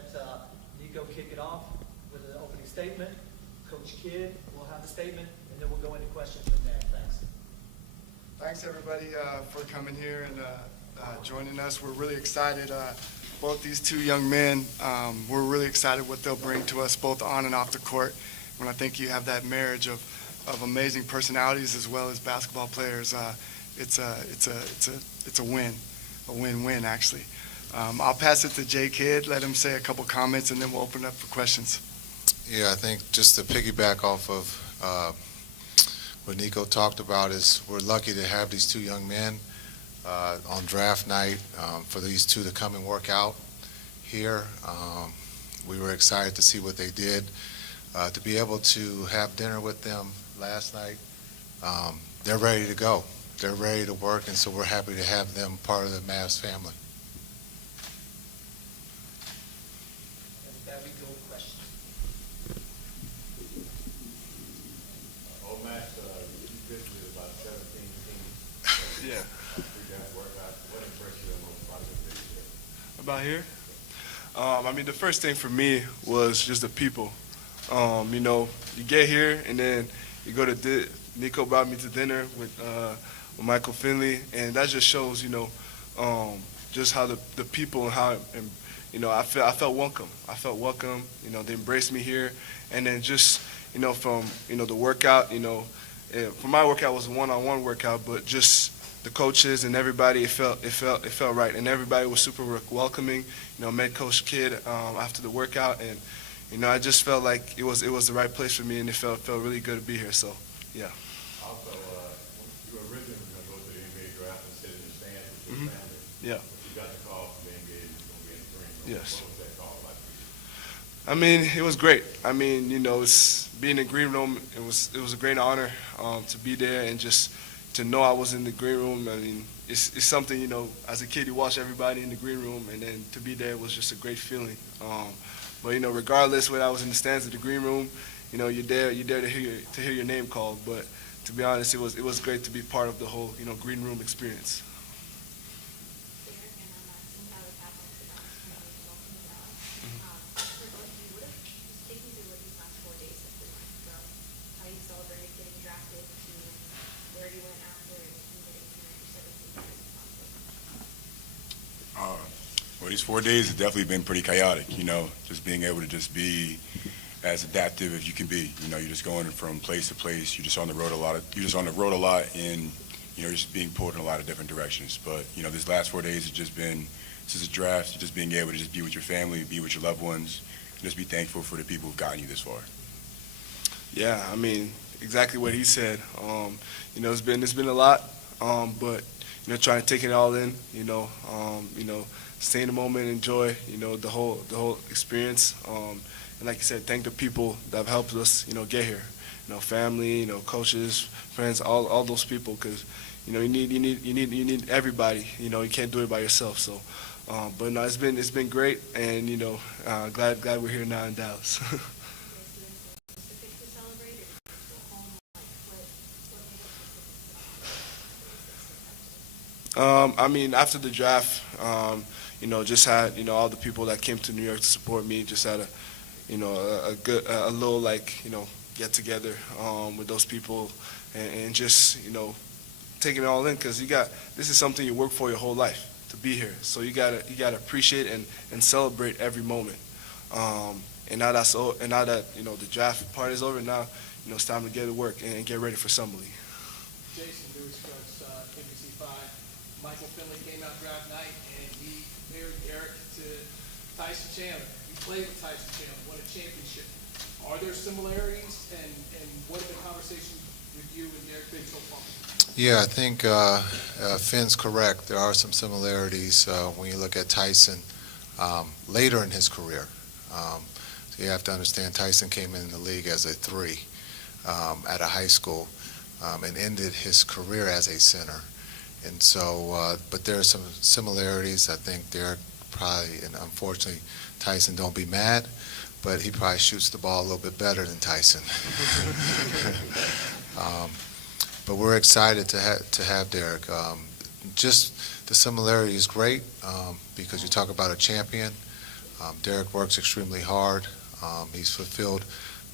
let Nico kick it off with an opening statement. Coach Kidd will have the statement, and then we'll go into questions from there. Thanks. Thanks, everybody, for coming here and joining us. We're really excited. Both these two young men, we're really excited what they'll bring to us both on and off the court. When I think you have that marriage of amazing personalities as well as basketball players, it's a win-win actually. I'll pass it to Jay Kidd, let him say a couple comments, and then we'll open it up for questions. Yeah, I think just to piggyback off of what Nico talked about is we're lucky to have these two young men on draft night, for these two to come and work out here. We were excited to see what they did. To be able to have dinner with them last night, they're ready to go. They're ready to work, and so we're happy to have them part of the Mavs family. And with that, we go to questions. Max, you visited about 17 teams. Yeah. What impressed you the most about this visit? About here? I mean, the first thing for me was just the people. You know, you get here and then you go to Nico brought me to dinner with Michael Finley, and that just shows, you know, just how the people and how, you know, I felt welcome. I felt welcome. You know, they embraced me here, and then just, you know, from, you know, the workout, you know, for my workout was a one-on-one workout, but just the coaches and everybody, it felt right, and everybody was super welcoming. You know, met Coach Kidd after the workout, and you know, I just felt like it was the right place for me, and it felt really good to be here. So, yeah. Also, you were originally going to go to the NBA draft and sit in the stands with your family. Yeah. But you got the call from the NBA that you're going to be in the green room. Yes. What was that call like for you? I mean, it was great. I mean, you know, being in the green room, it was a great honor to be there, and just to know I was in the green room. I mean, it's something, you know, as a kid you watch everybody in the green room, and then to be there was just a great feeling. But you know, regardless whether I was in the stands or the green room, you know, you're there to hear your name called. But to be honest, it was great to be part of the whole, you know, green room experience. Well, these 4 days have definitely been pretty chaotic, you know, just being able to just be as adaptive as you can be. You know, you're just going from place to place. You're just on the road a lot, and, you know, just being pulled in a lot of different directions. But, you know, this last 4 days has just been, since the draft, just being able to just be with your family, be with your loved ones, and just be thankful for the people who've gotten you this far. Yeah, I mean, exactly what he said. You know, it's been a lot, but you know, trying to take it all in. You know, stay in the moment, enjoy, you know, the whole experience. And like you said, thank the people that have helped us, you know, get here. You know, family, you know, coaches, friends, all those people, because you know, you need everybody. You know, you can't do it by yourself. So, but no, it's been great, and you know, glad we're here now in Dallas. I mean, after the draft, you know, just had, you know, all the people that came to New York to support me, just had a little, like, you know, get together with those people, and just, you know, taking it all in, because this is something you work for your whole life to be here. So you gotta appreciate and celebrate every moment. And now that you know the draft part is over, now you know it's time to get to work and get ready for Summer League. Jason Lewis Scruggs, ABC5. Michael Finley came out draft night, and he married Dereck to Tyson Chandler. He played with Tyson Chandler, won a championship. Are there similarities, and what have the conversations with you and Dereck been so far? Yeah, I think Finn's correct. There are some similarities when you look at Tyson later in his career. So you have to understand Tyson came in the league as a 3 at a high school and ended his career as a center. And so, but there are some similarities. I think Dereck probably, and unfortunately, Tyson, don't be mad, but he probably shoots the ball a little bit better than Tyson. But we're excited to have Dereck. Just the similarity is great because you talk about a champion. Dereck works extremely hard. He's fulfilled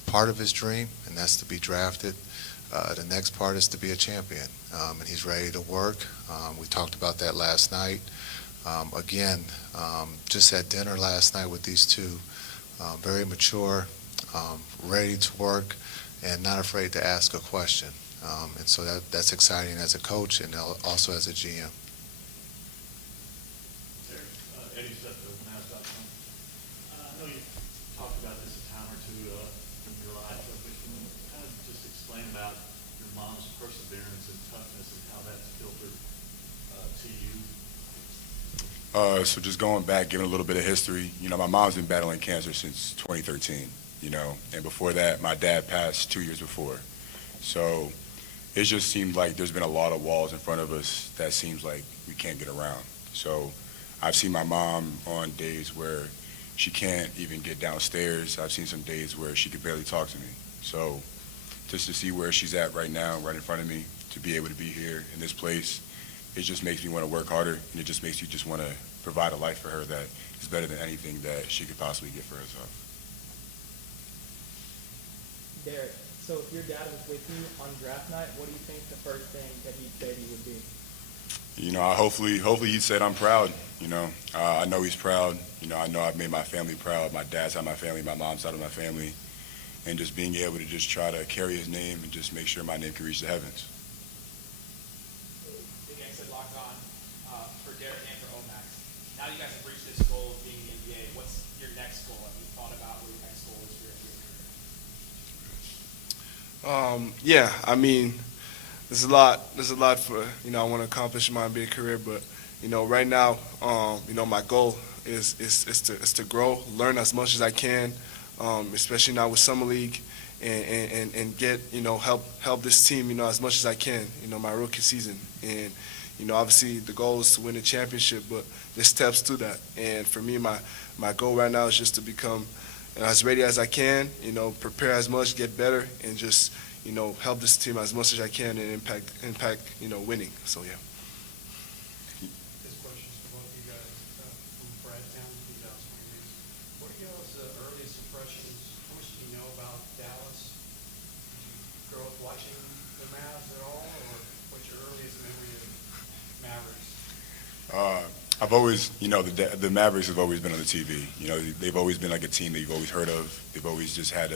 part of his dream, and that's to be drafted. The next part is to be a champion, and he's ready to work. We talked about that last night. Again, just at dinner last night with these two, very mature, ready to work, and not afraid to ask a question. And so that's exciting as a coach and also as a GM. Eddie stepped to Mavs.com. I know you talked about this a time or two in your life, but can you kind of just explain about your mom's perseverance and toughness and how that's filtered to you? So just going back, giving a little bit of history, my mom's been battling cancer since 2013, and before that, my dad passed 2 years before. So it just seemed like there's been a lot of walls in front of us that seems like we can't get around. So I've seen my mom on days where she can't even get downstairs. I've seen some days where she could barely talk to me. So just to see where she's at right now, right in front of me, to be able to be here in this place, it just makes me want to work harder, and it just makes you just want to provide a life for her that is better than anything that she could possibly get for herself. Dereck, so if your dad was with you on draft night, what do you think the first thing that he said he would be? Hopefully he said I'm proud. I know he's proud. I know I've made my family proud. My dad's side of my family, my mom's side of my family, and just being able to just try to carry his name and just make sure my name can reach the heavens. Big X said locked on for Dereck and for Omax. Now you guys have reached this goal of being in the NBA. What's your next goal? Have you thought about what your next goal is for your career? Yeah, I mean, there's a lot for, I want to accomplish in my NBA career, but, right now, my goal is to grow, learn as much as I can, especially now with Summer League, and get, help this team, as much as I can, my rookie season. And, obviously the goal is to win a championship, but there's steps to that. And for me, my goal right now is just to become as ready as I can, prepare as much, get better, and just, help this team as much as I can and impact, winning. So, yeah. This question is for both of you guys from Bradtown, 2000 News. What are y'all's earliest impressions? How much do you know about Dallas? Did you grow up watching the Mavs at all, or what's your earliest memory of Mavericks? I've always, the Mavericks have always been on the TV. They've always been like a team that you've always heard of. They've always just had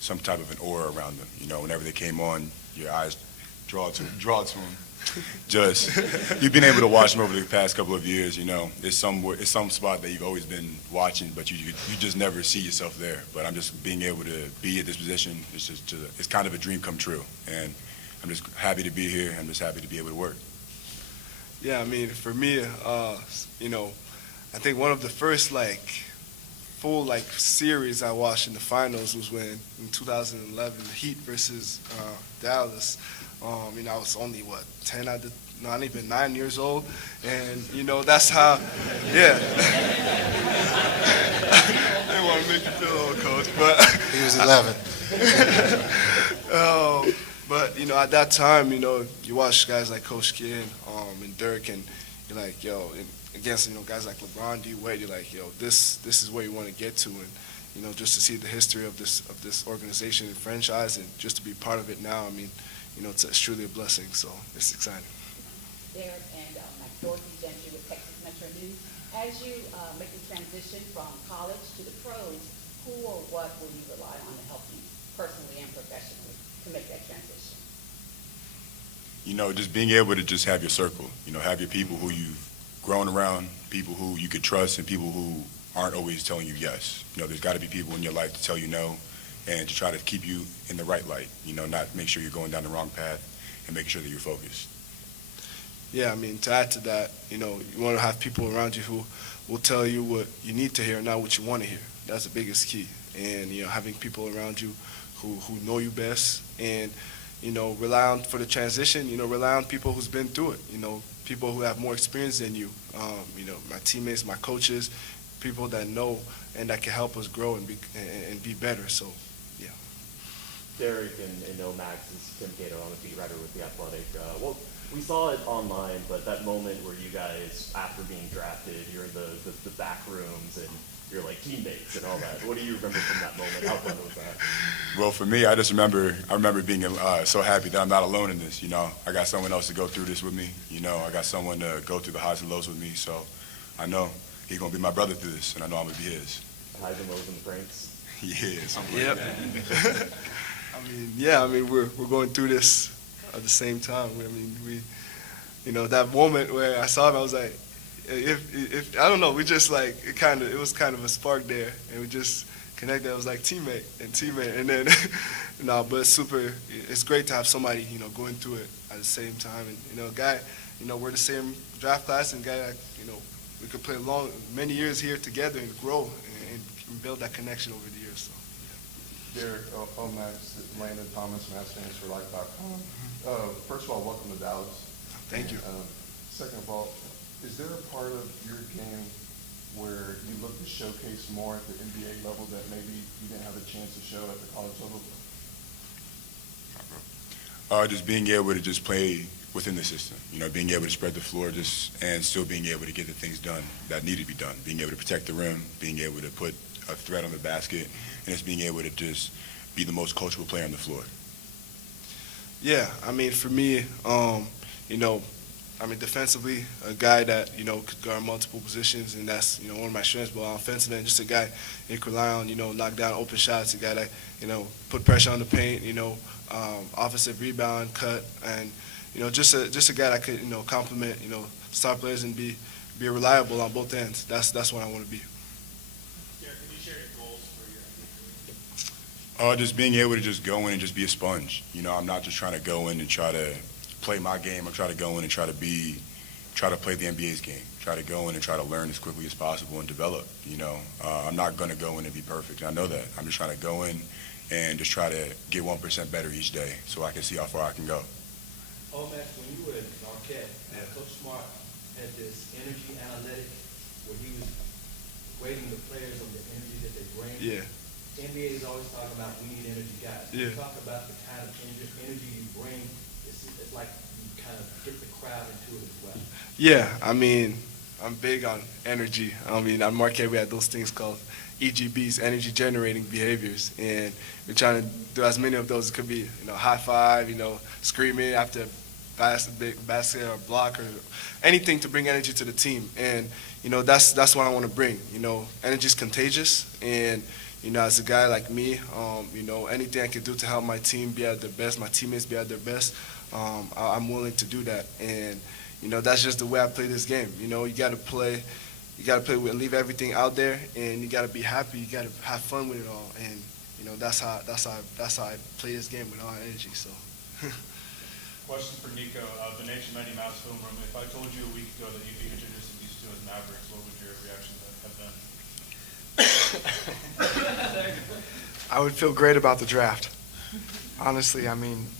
some type of an aura around them. Whenever they came on, your eyes draw to them. Just you've been able to watch them over the past couple of years. It's some spot that you've always been watching, but you just never see yourself there. But I'm just being able to be at this position. It's kind of a dream come true, and I'm just happy to be here. I'm just happy to be able to work. Yeah, I mean, for me, I think one of the first full series I watched in the finals was when in 2011 the Heat versus Dallas. I was only 10 not even 9 years old, and that's how. Yeah. I didn't want to make you feel old, Coach, but He was 11. But at that time, you watch guys like Coach Kidd and Dereck, and you're like, and against guys like LeBron, D Wade, you're like, this is where you want to get to, and just to see the history of this organization and franchise, and just to be part of it now, I mean, it's truly a blessing. So it's exciting. Dereck and Mike Dorsey Gentry with Texas Metro News. As you make the transition from college to the pros, who or what will you rely on to help you personally and professionally to make that transition? Just being able to just have your circle, have your people who you've grown around, people who you could trust, and people who aren't always telling you yes. There's got to be people in your life to tell you no, and to try to keep you in the right light, not make sure you're going down the wrong path, and making sure that you're focused. Yeah, I mean, to add to that, you want to have people around you who will tell you what you need to hear, not what you want to hear. That's the biggest key. And, having people around you who know you best, and, rely on, for the transition, rely on people who's been through it, people who have more experience than you, my teammates, my coaches, people that know and that can help us grow and be better. So, yeah. Dereck and Omaxence, Tim Cato, I'm a beat writer with The Athletic. Well, we saw it online, but that moment where you guys, after being drafted, you're in the back rooms and your like teammates and all that. What do you remember from that moment? How fun was that? Well, for me, I remember being so happy that I'm not alone in this. You know, I got someone else to go through this with me. You know, I got someone to go through the highs and lows with me. So I know he's gonna be my brother through this, and I know I'm gonna be his. Highs and lows and pranks. Yeah, something Yep. like that. I mean, we're going through this at the same time. That moment where I saw him, I was like, if I don't know, we just like it was kind of a spark there, and we just connected. I was like teammate, and then but it's great to have somebody going through it at the same time, and guy, we're the same draft class, and guy, we could play many years here together and grow and build that connection over the years. So. Dereck, Max, Landon Thomas, MassFansForLife.com. First of all, welcome to Dallas. Thank you. Second of all, is there a part of your game where you look to showcase more at the NBA level that maybe you didn't have a chance to show at the college level? Just being able to just play within the system, being able to spread the floor and still being able to get the things done that need to be done, being able to protect the rim, being able to put a threat on the basket, and just being able to just be the most coachable player on the floor. Yeah, I mean, for me, defensively, a guy that, could guard multiple positions, and that's, one of my strengths. But offensively, just a guy you can rely on, knock down open shots, a guy that, put pressure on the paint, offensive rebound, cut, and, just a guy that could, complement, star players and be reliable on both ends. That's what I want to be. Dereck, can you share your goals for your NBA career? Just being able to just go in and just be a sponge. I'm not just trying to go in and try to play my game. I'm trying to go in and try to play the NBA's game. Try to go in and try to learn as quickly as possible and develop. I'm not going to go in and be perfect. I know that. I'm just trying to go in and just try to get 1% better each day so I can see how far I can go. Max, when you were at Marquette, Coach Smart had this energy analytic where he was grading the players on the energy that they bring. Yeah. NBA is always talking about we need energy guys. Yeah. You talk about the kind of energy you bring. It's like you kind of get the crowd into it as well. Yeah, I mean, I'm big on energy. At Marquette, we had those things called EGBs, energy generating behaviors, and we're trying to do as many of those. It could be, high five, screaming after a big basket or block or anything to bring energy to the team. And, that's what I want to bring. Energy is contagious, and, as a guy like me, anything I can do to help my team be at their best, my teammates be at their best, I'm willing to do that. And, that's just the way I play this game. You got to play with, leave everything out there, and you got to be happy. You got to have fun with it all. And, that's how I play this game with all energy. So. Question for Nico. The Nation Mighty Mouse film room. If I told you a week ago that you'd be introducing these two as Mavericks, what would your reaction have been? I would feel great about the draft. Honestly,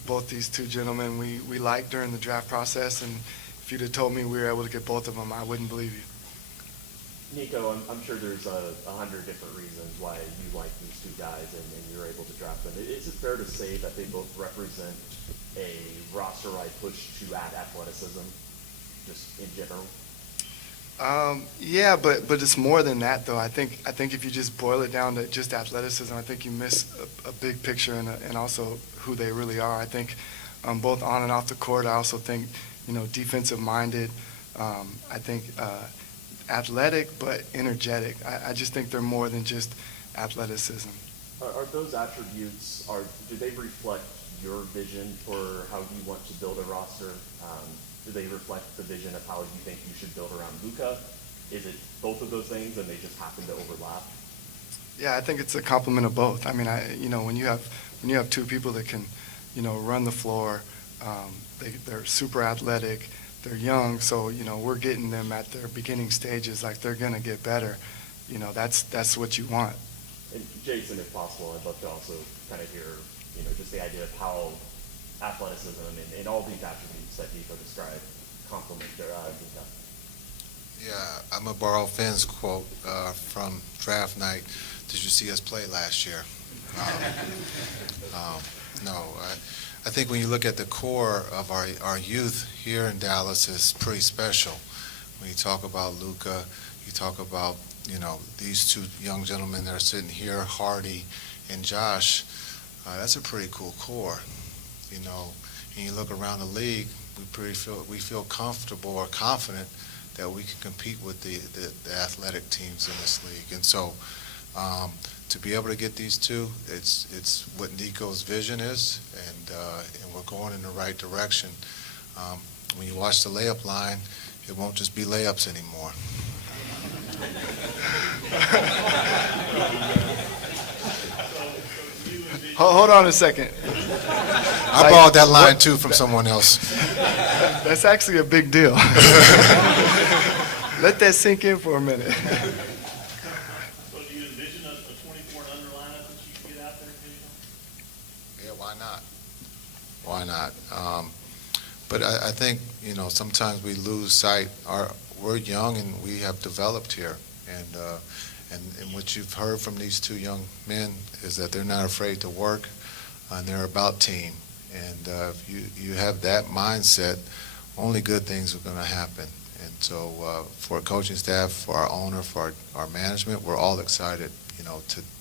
both these two gentlemen we liked during the draft process, and if you'd have told me we were able to get both of them, I wouldn't believe you. Nico, I'm sure there's 100 different reasons why you like these two guys and you're able to draft them. Is it fair to say that they both represent a roster-wide push to add athleticism, just in general? Yeah, but it's more than that, though. I think if you just boil it down to just athleticism, I think you miss a big picture and also who they really are. I think both on and off the court. I also think defensive-minded. I think athletic but energetic. I just think they're more than just athleticism. Are those attributes, do they reflect your vision for how you want to build a roster? Do they reflect the vision of how you think you should build around Luka? Is it both of those things and they just happen to overlap? Yeah, I think it's a complement of both. When you have two people that can, run the floor, they're super athletic, they're young, so we're getting them at their beginning stages, like they're gonna get better. That's what you want. And Jason, if possible, I'd love to also kind of hear, just the idea of how athleticism and all these attributes that Nico described complement Luka. Yeah, I'm going to borrow Finn's quote from draft night. Did you see us play last year? No. I think when you look at the core of our youth here in Dallas is pretty special. When you talk about Luka, You talk about, these two young gentlemen that are sitting here, Hardy and Josh. That's a pretty cool core, And you look around the league, we feel comfortable or confident that we can compete with the athletic teams in this league. And so, to be able to get these two, it's what Nico's vision is, and we're going in the right direction. When you watch the layup line, it won't just be layups anymore. Hold on a second. I borrowed that line too from someone else. That's actually a big deal. Let that sink in for a minute. So do you envision a 24 and under lineup that you can get out there occasionally? Yeah, why not? Why not? But I think, sometimes we lose sight. We're young and we have developed here. And what you've heard from these two young men is that they're not afraid to work, and they're about team. And if you have that mindset, only good things are going to happen. And so for our coaching staff, for our owner, for our management, we're all excited,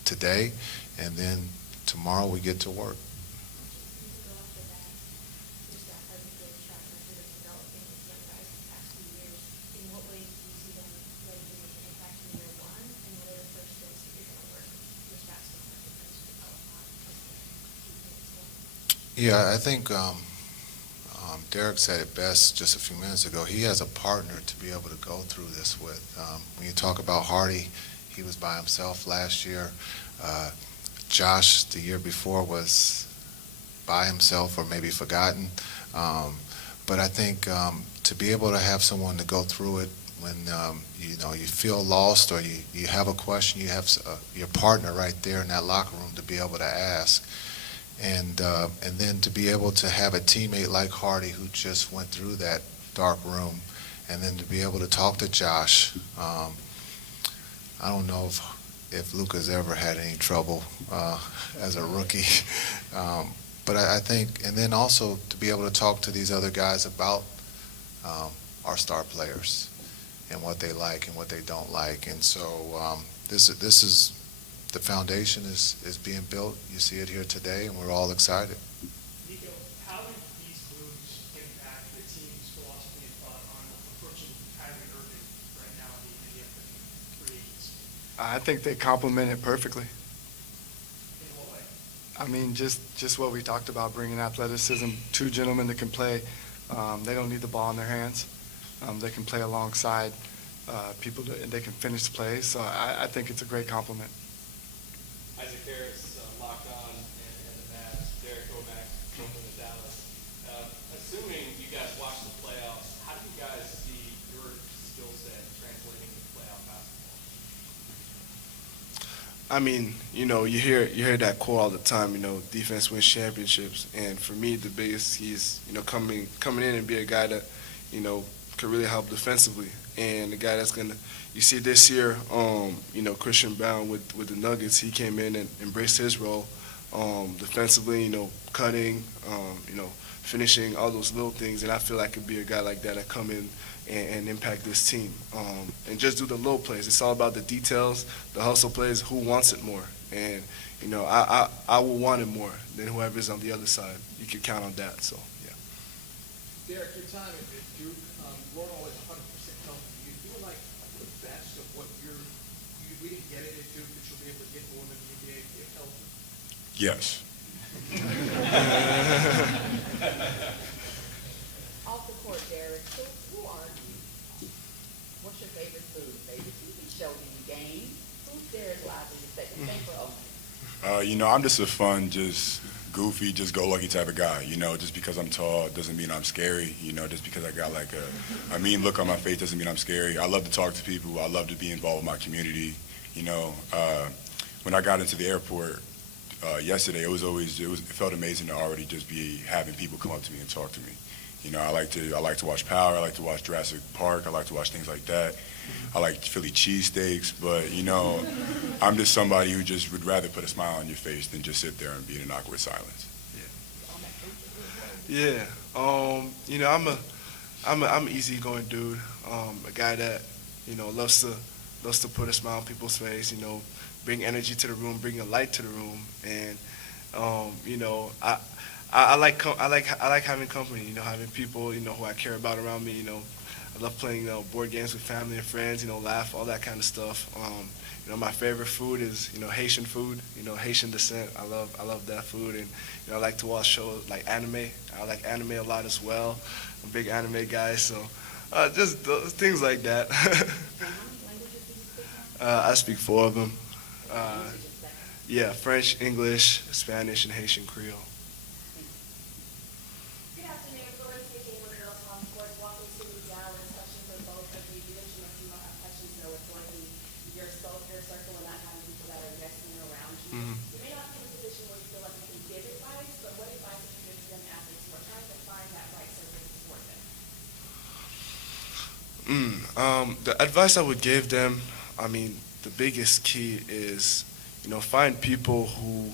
today, and then tomorrow we get to work. Yeah, I think Dereck said it best just a few minutes ago. He has a partner to be able to go through this with. When you talk about Hardy, he was by himself last year. Josh, the year before, was by himself or maybe forgotten. But I think to be able to have someone to go through it when you feel lost or you have a question, you have your partner right there in that locker room to be able to ask. And then to be able to have a teammate like Hardy who just went through that dark room, and then to be able to talk to Josh. I don't know if Luka's ever had any trouble as a rookie, but I think, and then also to be able to talk to these other guys about our star players and what they like and what they don't like. And so this is. The foundation is being built. You see it here today, and we're all excited. Nico, how do these moves impact the team's philosophy and thought on approaching Kyrie Irving right now in the upcoming free agency? I think they complement it perfectly. In what way? I mean, just what we talked about, bringing athleticism, two gentlemen that can play. They don't need the ball in their hands. They can play alongside people, and they can finish the plays. So I think it's a great compliment. Isaac Harris, Locked On, and the Mavs, Dereck, both in the Dallas. Assuming you guys watch the playoffs, how do you guys see your skill set translating to playoff basketball? I mean, you hear that quote all the time. Defense wins championships, and for me, the biggest key is coming in and be a guy that can really help defensively, and the guy that's gonna. You see this year, Christian Brown with the Nuggets, he came in and embraced his role defensively, cutting, finishing, all those little things. And I feel like I could be a guy like that come in and impact this team and just do the little plays. It's all about the details, the hustle plays, who wants it more. And, I will want it more than whoever's on the other side. You can count on that, so, yeah. Dereck, your time at Duke, weren't always 100% healthy. Do you feel like the best of what we didn't get it at Duke, that you'll be able to get more than the NBA if healthy? Yes. Off the court, Dereck, who are you? What's your favorite food? Favorite TV show? Do you game? Who's Dereck Lively? Is that your favorite? I'm just a fun, just goofy, just go-lucky type of guy. Just because I'm tall doesn't mean I'm scary. Just because I got like a mean look on my face doesn't mean I'm scary. I love to talk to people. I love to be involved with my community. When I got into the airport yesterday, it felt amazing to already just be having people come up to me and talk to me. I like to watch Power. I like to watch Jurassic Park. I like to watch things like that. I like Philly cheesesteaks, but I'm just somebody who just would rather put a smile on your face than just sit there and be in an awkward silence. Yeah. I'm an easygoing dude. A guy that loves to loves to put a smile on people's face, bring energy to the room, bring a light to the room. And, I like having company, having people, who I care about around me. I love playing, board games with family and friends, laugh, all that kind of stuff. My favorite food is, Haitian food, Haitian descent. I love that food. And, I like to watch shows like anime. I like anime a lot as well. I'm a big anime guy, so just things like that. I speak 4 of them. Yeah, French, English, Spanish, and Haitian Creole. Good afternoon, Florence speaking with Girls Home Sports. Welcome to Dallas. Question for both of you. You mentioned a few questions though with Dorothy, your circle and not having people that are investing around you. Mhm. You may not be in a position where you feel like you can give advice, but what advice would you give to them athletes who are trying to find that right circle to support them? The advice I would give them, the biggest key is, find people who,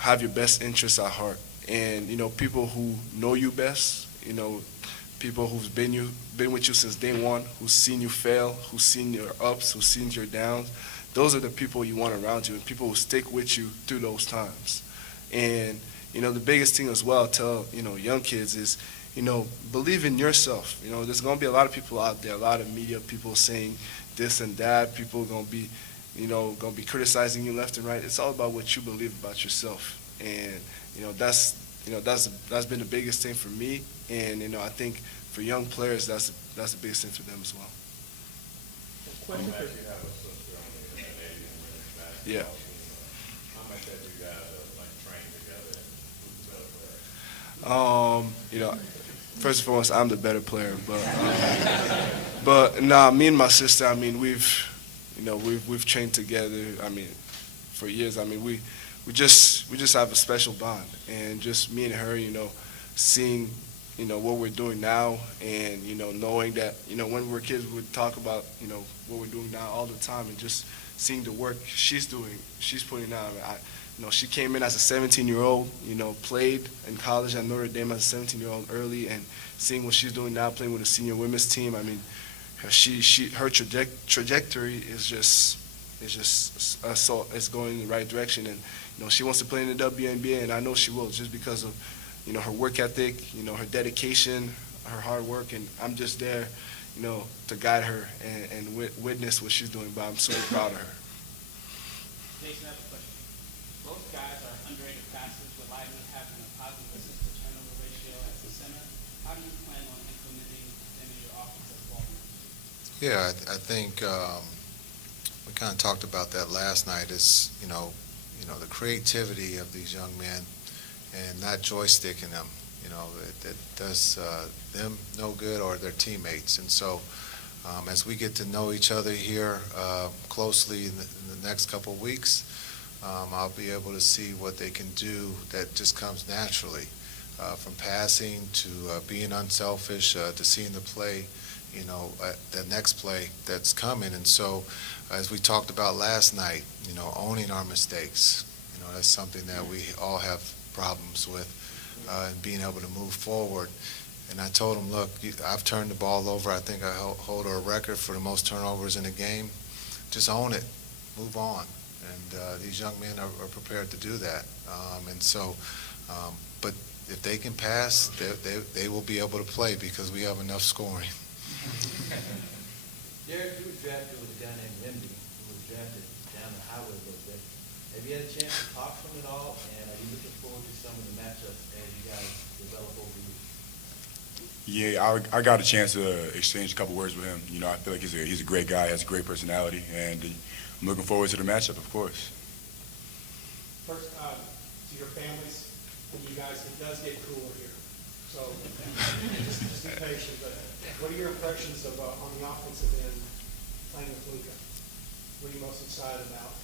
have your best interests at heart. And, people who know you best, people who've been with you since day one, who's seen you fail, who's seen your ups, who's seen your downs. Those are the people you want around you, and people who stick with you through those times. And, the biggest thing as well, tell, young kids is, believe in yourself. There's going to be a lot of people out there, a lot of media people saying this and that. People are going to be, criticizing you left and right. It's all about what you believe about yourself. And, that's been the biggest thing for me. And, I think for young players, that's the biggest thing for them as well. Question for You have a sister on the Canadian women's basketball Yeah. team. How much have you guys trained together, and who's the better player? First and foremost, I'm the better player, but nah, me and my sister, we've trained together. For years. We just have a special bond, and just me and her, seeing, what we're doing now, and knowing that, when we were kids, we'd talk about, what we're doing now all the time, and just seeing the work she's putting out. She came in as a 17-year-old, played in college at Notre Dame as a 17-year-old early, and seeing what she's doing now, playing with the senior women's team. Her trajectory is it's going in the right direction, and she wants to play in the WNBA, and I know she will, just because of her work ethic, her dedication, her hard work, and I'm just there, to guide her and witness what she's doing. But I'm so proud of her. Jason, I have a question. Both guys are underrated passers, relying on having a positive assist to turnover ratio as the center. How do you plan on implementing them in your offense as ball runners? Yeah, I think we kind of talked about that last night. Is the creativity of these young men, and not joysticking them. It does them no good, or their teammates. And so, as we get to know each other here closely in the next couple of weeks, I'll be able to see what they can do that just comes naturally, from passing to being unselfish, to seeing the play, the next play that's coming. And so, as we talked about last night, owning our mistakes, that's something that we all have problems with, and being able to move forward. And I told him, look, I've turned the ball over. I think I hold a record for the most turnovers in a game. Just own it, move on. And these young men are prepared to do that. But if they can pass, they will be able to play, because we have enough scoring. Dereck, you were drafted with a guy named Wemby, who was drafted down the highway a little bit. Have you had a chance to talk to him at all, and are you looking forward to some of the matchups as you guys develop over the years? Yeah, I got a chance to exchange a couple words with him. I feel like he's a great guy, has a great personality, and I'm looking forward to the matchup, of course. First, to your families and you guys, it does get cooler here. So just be patient. But what are your impressions of on the offensive end playing with Luka? What are you most excited about?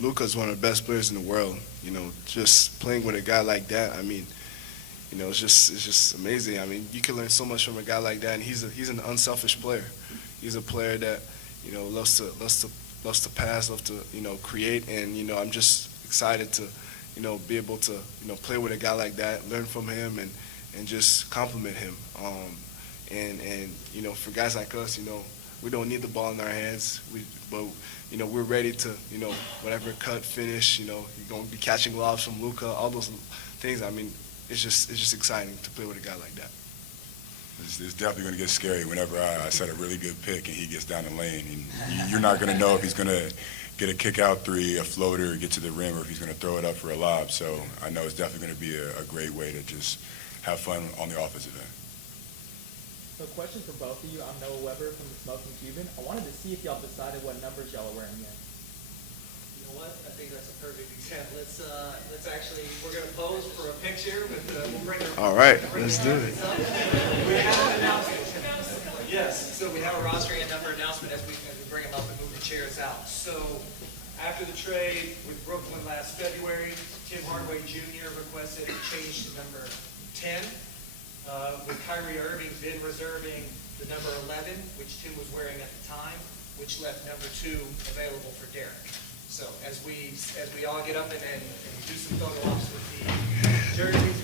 Luka's one of the best players in the world. Just playing with a guy like that, it's just amazing. You can learn so much from a guy like that, and he's an unselfish player. He's a player that, loves to pass, loves to, create, and, I'm just excited to, be able to, play with a guy like that, learn from him, and just compliment him. And for guys like us, we don't need the ball in our hands. But we're ready to, whatever cut, finish. You're going to be catching lobs from Luka, all those things. I mean, it's just exciting to play with a guy like that. It's definitely going to get scary whenever I set a really good pick and he gets down the lane. And you're not going to know if he's going to get a kick-out three, a floater, get to the rim, or if he's going to throw it up for a lob. So I know it's definitely going to be a great way to just have fun on the offensive end. So question for both of you. I'm Noah Weber from the Smoking Cuban. I wanted to see if y'all decided what numbers y'all are wearing yet. You know what? I think that's a perfect example. Let's actually, we're going to pose for a picture with we'll bring our. All right, let's do it. We have an announcement. Yes, so we have a roster and number announcement as we bring them up and move the chairs out. So after the trade with Brooklyn last February, Tim Hardaway Jr. requested a change to number 10. With Kyrie Irving then reserving the number 11, which Tim was wearing at the time, which left number 2 available for Dereck. So as we all get up and do some photo ops with the jerseys